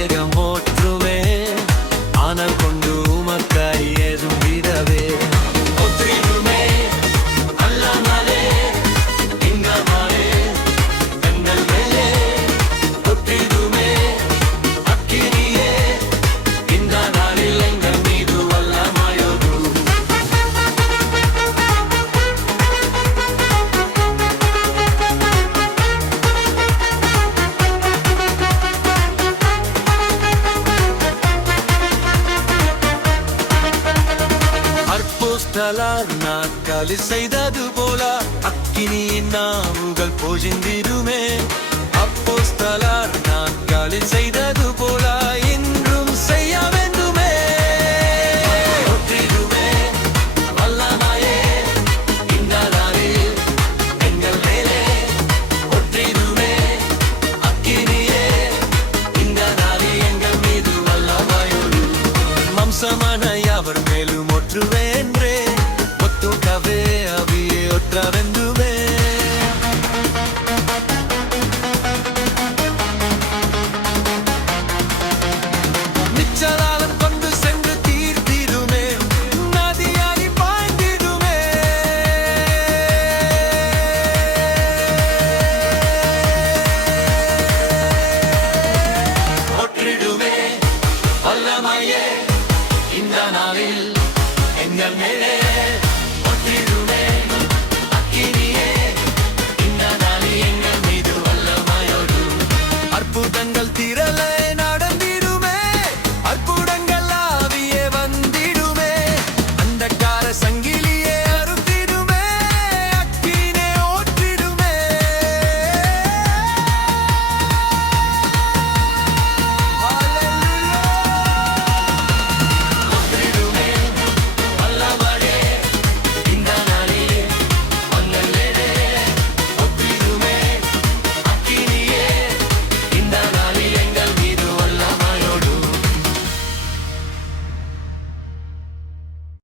நாயகம் ஓற்றுமே ஆனால் கொண்டு உமக்காய் ஏதும் விடவே ஒற்றிடுமே அல்லாமலே இங்கமாலே எங்கள் மேலே ஒற்றிடுமே அக்கினியே இந்த நாளில் எங்கள் மீது வல்லமையோடு அப்போஸ்தலர் நாட்களில் செய்தது போல அக்கினியின் நாவுகள் பொழிந்திடுமே அப்போஸ்தலர் நாட்களில் செய்தது போல இன்றும் செய்ய வேண்டுமே ஒற்றிடுமே வல்லமையே இந்த நாளில் எங்கள் மேலே ஒற்றிடுமே அக்கினியே இந்த நாளில் எங்கள் மீது வல்லமையோடு மாம்சமான யாவர் மேலும் ஒற்றுவேன்றே ஒத்துக்கவே அவியே ஒற்றவென்று